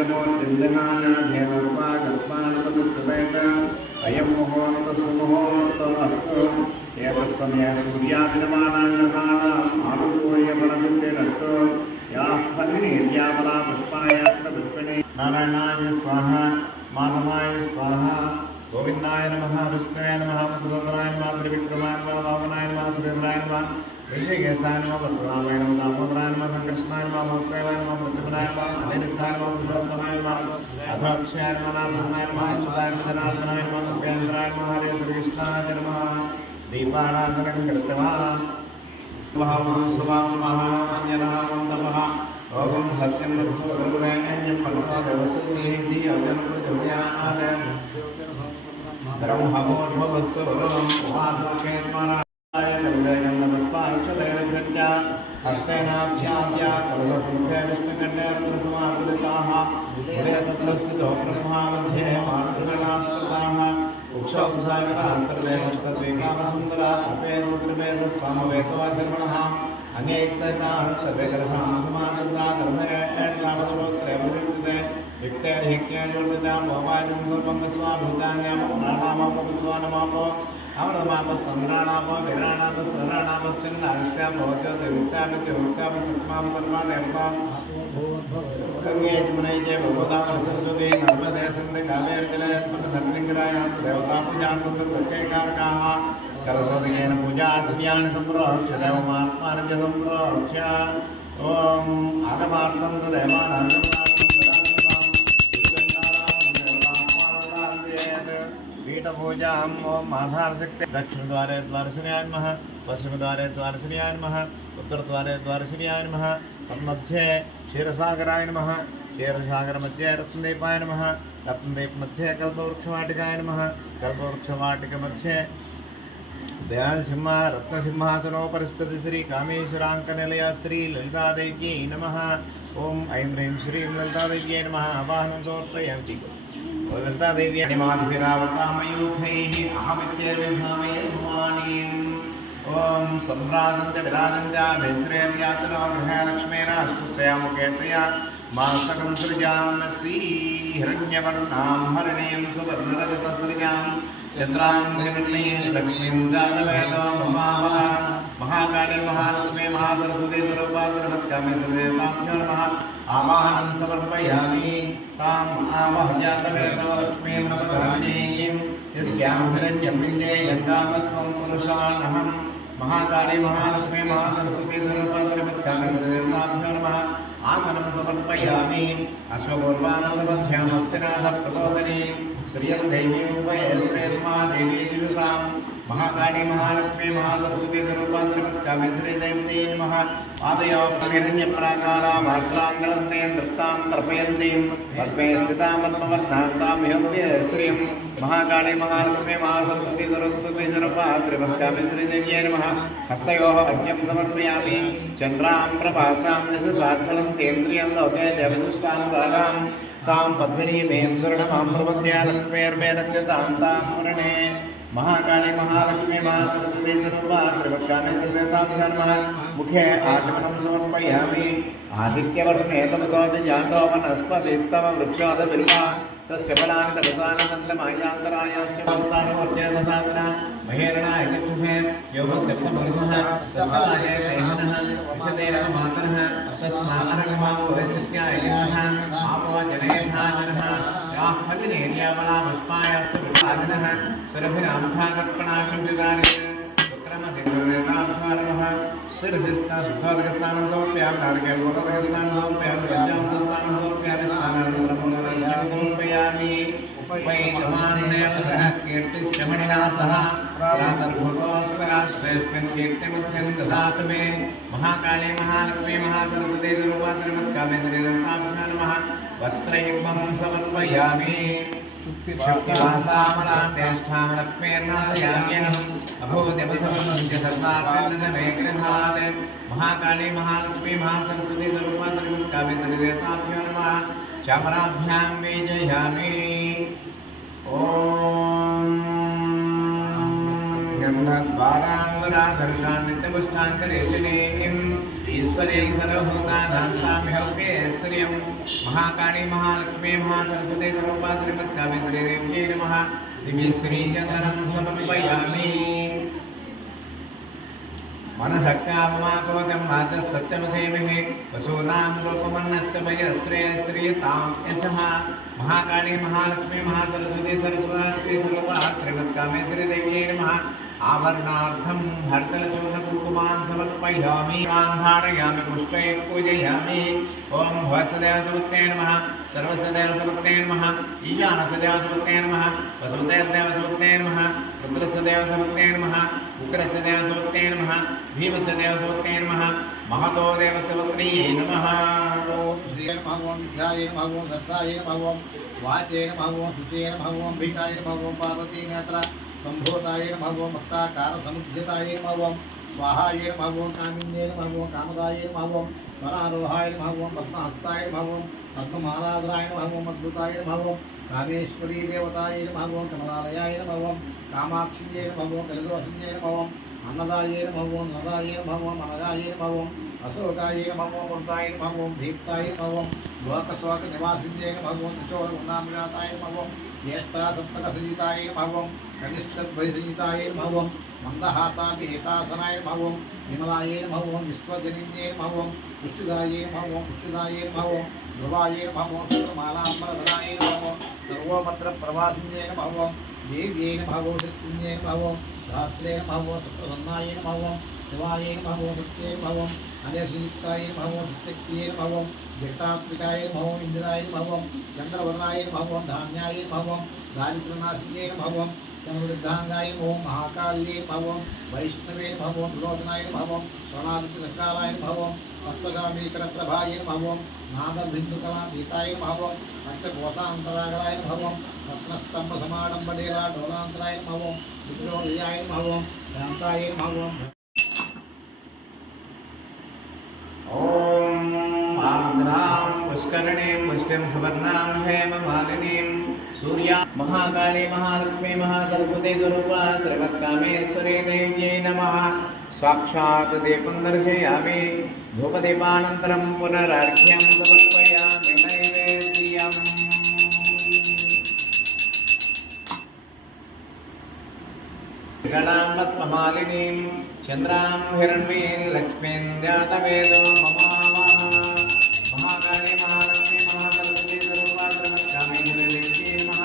अखिलमोर्तिन्दनानाधेनोपाकस्मानपदुत्तवेत अयं मुहूर्तसुमुहूर्तमस्तु एतत्समये सूर्यादिनमानाङ्ग्रहाणाम् आनुकूल्यफलसिद्धिरस्तु याः फलिनीर्याफला पुष्पायात्मपुष्पिणी नारायणाय स्वाहा माधवाय स्वाहा गोविंदाय नमः विष्णुवे नमः मधुसूदनाय नमः त्रिविक्रमाय नमः वामनाय नमः सुरेन्द्राय नमः ऋषिकेशाय नमः पद्मनाभाय नमः दामोदराय नमः संकृष्णाय नमः वासुदेवाय नमः प्रतिपदाय नमः अनिरुद्धाय नमः पुरुषोत्तमाय नमः अधोक्षाय नमः नारसिंहाय नमः अच्युताय नमः जनार्दनाय नमः भूपेन्द्राय नमः हरे श्रीकृष्णाय नमः दीपाराधनं कृत्वा महामंसवामहान्यनः वन्दवः ओम सत्यं वत्सवरुणेयं पल्लवदेवसुलीति अजनपुरजदयानाद ब्रह्मभोर्भवस्वरुणं उमादकेत्मनाय कल्पयं नमस्पाक्षदैर्गच्छ हस्तेनाध्याद्य कलशसुखे विष्णुकन्यारुद्रसमासुलिताः पुरे तत्रस्थितो ब्रह्मा मध्ये मातृगणास्कृताः उक्षौसागराः सर्वे सप्तद्वीपावसुन्दरा कृपेनोत्रिवेदस्वामवेदवाचर्मणः अनेक सहिताः सर्वे कलशां समासुद्धा कर्मयेणगावतवोत्तरेवयुक्ते युक्तेर्हिक्येनोर्विदां भवायं सर्वं विश्वाभूतान्यां प्राणामापविश्वानमापो अमृतमापः सन्द्राणापो वीराणापः स्वराणापः सिन्नास्या भवत्यो देवस्यामित्यवस्यापसत्मां सर्वा देवता गंगे जमुने च भगवता सरस्वती नर्मदे सिन्धु कावेरी जलेस्मन्नर्तिङ्गरायां देवता पूजां तत्रैकारकाः सरस्वतीयेन पूजा दिव्यानि सम्प्रोक्ष्य देवमात्मानं च सम्प्रोक्ष्य ॐ आगमार्थं तदेवानां पीठपूजाम् ॐ आधारशक्ति दक्षिणद्वारे द्वारशन्याय नमः पश्चिमद्वारे द्वारशन्याय नमः उत्तरद्वारे द्वारशन्याय नमः तन्मध्ये क्षीरसागराय नमः क्षीरसागरमध्ये रत्नदीपाय नमः रत्नदीपमध्ये कल्पवृक्षवाटिकाय नमः कल्पवृक्षवाटिकमध्ये दयासिंह रत्नसिंहासनोपरिस्थित श्री कामेश्वराङ्कनिलय श्री ललितादेव्यै नमः ओम ऐं ह्रीं श्रीं ललितादेव्यै नमः आवाहनं समर्पयामि ललितादेव्यै निमाधिभिरावृतामयूखैः अहमित्यर्विभामये भवानीम् ओम सम्राजन्त विराजन्त भेश्रेव्याचनो गृहलक्ष्मीराष्टस्यामुखे प्रिया मासकं सृजामसि हिरण्यवर्णां हरिणीं सुवर्णरजतसृजां चन्द्रां हिरण्यं लक्ष्मीं जातवेदो ममावः महाकाली महालक्ष्मी महासरस्वती स्वरूपा सर्वत्यामे सर्वदेवताभ्यो नमः आवाहनं समर्पयामि ताम् आवाहयातवेदो लक्ष्मीं नमः यस्यां हिरण्यं विन्देयं तामस्वं पुरुषाणहं महाकाली महालक्ष्मी महासरस्वती स्वरूपा सर्वत्यामे सर्वदेवताभ्यो नमः आसनं समर्पयामि अश्वपूर्वानन्दमध्यामस्तिनाथ प्रबोधनी श्रियं देवीं वयस्वेत्मा देवी जीवितां महाकाली महालक्ष्मी महासरस्वती स्वरूपा सर्वत्यामे श्रीदेवी नमः आदयो हिरण्यप्राकारा भास्कराङ्गलन्ते नृत्तां तर्पयन्तीं पद्मे स्थितां पद्मवर्णान्तां ह्यव्ये श्रियं महाकाली महालक्ष्मी महासरस्वती सरस्वती स्वरूपा सर्वत्यामे श्रीदेव्यै नमः हस्तयोः अर्घ्यं समर्पयामि चन्द्रां प्रभासां यशसाद्फलन्तीं श्रियं लोके देवदुष्टानुदारां तां पद्मिनीमें शरणमां प्रपद्ये लक्ष्मीर्मेनच्यतां तां पूर्णे महाकाली महालक्ष्मी महासरस्वती स्वरूपा सर्वत्यामे सर्वदेवताभ्यो नमः मुखे आचमनं समर्पयामि आदित्यवर्णे तमसोऽधिजातो वनस्पतिस्तव वृक्षोऽधबिल्वा तस्य फलानि तपसानन्दमायान्तरायाश्च भक्तानुमूर्त्या ददातना महेरणाय चक्षुषे योगस्य पुरुषः तस्माय देहनः विशदेन मातरः तस्मादनगमावो वैशस्याय लिमः आपो जनयथा जनः याः फलिनीर्यावला पुष्पायास्तविभाजनः सुरभिराम्भाकर्पणाकञ्चिदानि पुत्रमसिंहदेवताभ्यो नमः शिरसिस्ता शुद्धोदकस्नानं समर्पयामि नारिकेलगोदकस्नानं समर्पयामि पञ्चामृतस्नानं समर्पयामि स्नानानन्तरं पुनरर्घ्यं समर्पयामि वैशमान्यवसः कीर्तिश्चमणिना सह प्रातर्भूतोऽस्मराष्ट्रेऽस्मिन् कीर्तिमध्यं ददातु मे महाकाली महालक्ष्मी महासरस्वती स्वरूपा सर्वत्यामे श्रीदेवताभ्यो नमः वस्त्रयुग्मं समर्पयामि शुक्तिवासामलातेष्ठां लक्ष्मीर्नाशयाम्यहम् अभूतिमसमन्त्य सर्वात्मनमे गृहात् महाकाली महालक्ष्मी महासरस्वती स्वरूपा सर्वत्यामे श्रीदेवताभ्यो नमः चामराभ्यां वेजयामि ॐ गन्धद्वाराङ्गराधर्षां नित्यपुष्टाङ्करेशनीं ईश्वरीं सर्वभूतानां तामिहव्येश्वर्यं महाकाली महालक्ष्मी महासरस्वती स्वरूपा श्रीमत्कामेश्वरी देव्यै नमः दिव्य श्रीचन्दनं समर्पयामि मनसक्काममाकोदं वाचः सत्यमसेमिः वसूनां रूपमन्नस्य भयश्रेयश्रियतां यशः महाकाली महालक्ष्मी महासरस्वती सरस्वती स्वरूपा श्रीमत्कामेश्वरी देव्यै नमः आभरणार्थं हरतलचूर्णकुङ्कुमान् समर्पयामि धारयामि पुष्पै पूजयामि ॐ भवत्सदेवसुभक्ते नमः सर्वस्यदेवसुभक्ते नमः ईशानस्यदेवसुभक्ते नमः वसुदेवदेवसुभक्ते नमः रुद्रस्यदेवसुभक्ते नमः उग्रस्यदेवसुभक्ते नमः भीमस्यदेवसुभक्ते नमः महतो देवसुभक्त्यै नमः भगवान् विद्याय भगवान् दत्ताय भगवान् वाचे भगवान् सुचे भगवान् भीताय भगवान् पार्वती नेत्र संभूताय भगवान् भक्ताकार समुद्यताय भगवान् स्वाहाय भगवान् कामिन्ये भगवान् कामदाय भगवान् वरारोहाय भगवान् पद्महस्ताय भगवान् पद्ममालाधराय भगवान् अद्भुताय भगवान् कामेश्वरी देवताय भगवान् कमलालयाय भगवान् कामाक्षिये भगवान् कलिदोषिये भगवान् अन्नदाय भगवान् नदाय भगवान् अनगाय भगवान् अशोकाय भगवान् वृताय भगवान् दीप्ताय भगवान् लोकशोक निवासिन्ये भगवान् किशोरगुणामजाताय भगवान् ज्येष्ठा सप्तकसजिताय भगवान् कनिष्ठद्वयसजिताय भगवान् मन्दहासाभिहितासनाय भगवान् विमलाय भगवान् विश्वजनिन्ये भगवान् पुष्टिदाय भगवान् पुष्टिदाय भगवान् ध्रुवाय भगवान् शुक्रमालाम्बरधराय भगवान् सर्वभद्रप्रभासिन्ये भगवान् देव्येन भगवतिस्मिन्ये भगवान् धात्रेण भगवान् सुप्रसन्नाय भगवान् शिवाय भगवान् सत्ये भगवान् अनयशीस्ताय भगवान् सत्यक्रिये भगवान् जटात्मिकाय भगवान् इन्द्राय भगवान् चन्द्रवदनाय भगवान् धान्याय भगवान् दारिद्र्यनाशिन्ये भगवान् चन्द्रवृद्धांगाय भगवान् महाकाल्ये भगवान् वैष्णवे भगवान् सुलोचनाय भगवान् प्रणादित्यसकालाय भगवान् तत्त्वगामीकरप्रभाय भगवान् नादबिन्दुकलातीताय भगवान् पंचकोशान्तरागाय भगवान् रत्नस्तम्भसमाडम्बडेरा डोलान्तराय भगवान् विष्णुर्याय भगवान् शान्ताय भगवान् ॐ आर्द्रां पुष्करणीं पुष्टिं सुवर्णां हेममालिनीं सूर्या महाकाली महालक्ष्मी महासरस्वती स्वरूपा श्रीमत्कामेश्वरी देव्यै नमः साक्षात् दीपं दर्शयामि धूपदीपानन्तरं पुनरर्घ्यं समर्पयामि नैवेद्यम् गणां पद्ममालिनीं चन्द्रां हिरण्मयीं लक्ष्मीं जातवेदो ममावः महाकाली महालक्ष्मी महासरस्वती स्वरूपा श्रीमत्कामेश्वरी देव्यै नमः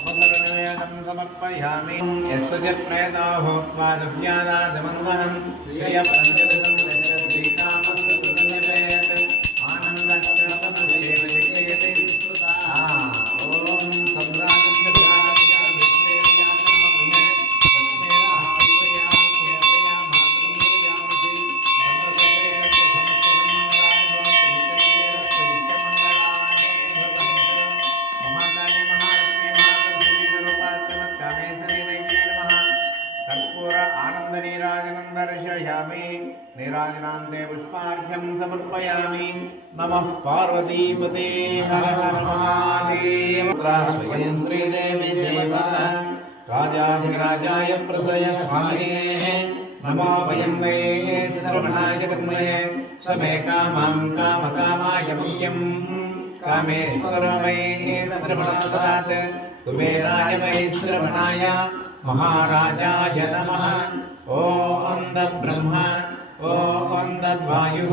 अपसरणवेदं समर्पयामि यस्वजप्रयतो भूत्वा दुर्यादाजमन्वहं श्रियपञ्चदशं श्रीकामस्तु सुनिवेत् आनन्दक्षरपदविजयते ॐ नीराजनान्ते पुष्पार्घ्यं समर्पयामि नमः पार्वतीपते हर हर महादेव स्वयं श्रीदेवी देवता राजाधिराजाय प्रसय स्वामिने नमो वयं वै श्रवणाय तन्मये समे कामां कामकामाय मह्यं कामेश्वर वै श्रवणात् कुबेराय वै श्रवणाय महाराजाय नमः ॐ तद्ब्रह्मा ॐ तद्वायुः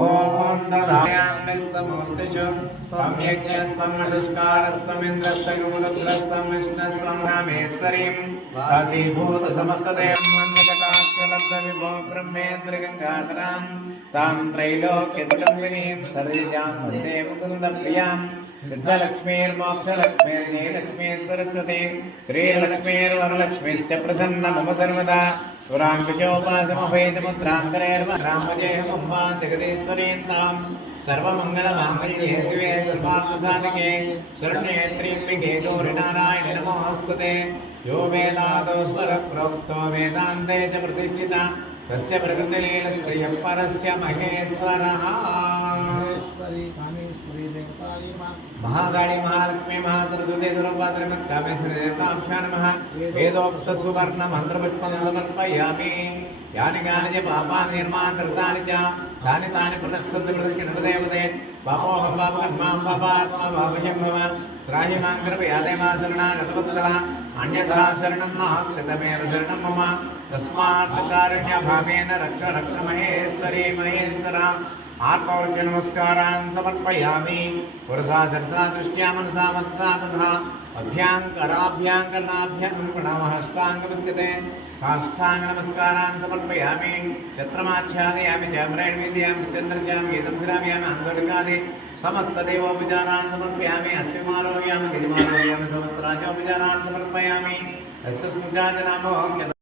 ॐ तदायान्निस्समूर्तिषु त्वं यज्ञस्त्वं मधुष्कारस्त्वम् इन्द्रस्त्वं विष्णुस्त्वं रामेश्वरीं काशीभूतसमस्तदेवं मन्दकटाक्षलब्धविभो ब्रह्मेन्द्रगङ्गाधरां तां त्रैलोक्यकुटुम्बिनीं सर्वजां वन्दे मुकुन्दप्रियां सिद्धलक्ष्मीर्मोक्षलक्ष्मीर्जयलक्ष्मी सरस्वती श्रीलक्ष्मीर्वरलक्ष्मीश्च प्रसन्न मम सर्वदा रामजयोपासमभेदमुद्रान्तरेर्मरामजयमम्बान्तिगतीश्वरीं सर्वमङ्गलमाङ्गल्ये शिवे सर्वार्थसाधिके शरण्ये त्र्यम्बिके गौरीनारायणे नमोऽस्तुते यो वेदादौ स्वरप्रोक्तो वेदान्ते च प्रतिष्ठिता तस्य प्रकृतिलीलत्रयः परस्य महेश्वरः महाकाली महालक्ष्मी महासरस्वती स्वरूपा श्रीमत्कामेश्वरी देवताभ्यां नमः वेदोक्त सुवर्ण मंत्रपुष्पं समर्पयामि यानि यानि च पापानि निर्माणकृतानि च तानि तानि प्रदक्षिणपदे पापोऽहं पापकर्मां पापात्मा पापयं भव त्राहि मां कृपयाले मा शरणागतवत्सला अन्यथा शरणं नास्ति तमेव शरणं मम तस्मात् कारुण्यभावेन रक्ष रक्ष महेश्वरी महेश्वरा आत्मवर्ग नमस्कारान् समर्पयामि पुरसा सरसा दृष्ट्या मनसा मत्सा तथा अभ्याङ्कराभ्याङ्करणाभ्यां प्रणामः हस्ताङ्गमुच्यते साष्टाङ्ग नमस्कारान् समर्पयामि छत्रमाच्छादयामि चाम्रेण विद्यामि चन्द्रस्यामि गीतं श्रावयामि आन्दोलिकादि समस्तदेवोपचारान् समर्पयामि अश्वमारोहयामि गजमारोहयामि सहस्राजोपचारान् समर्पयामि यस्य स्मृत्यादिनामो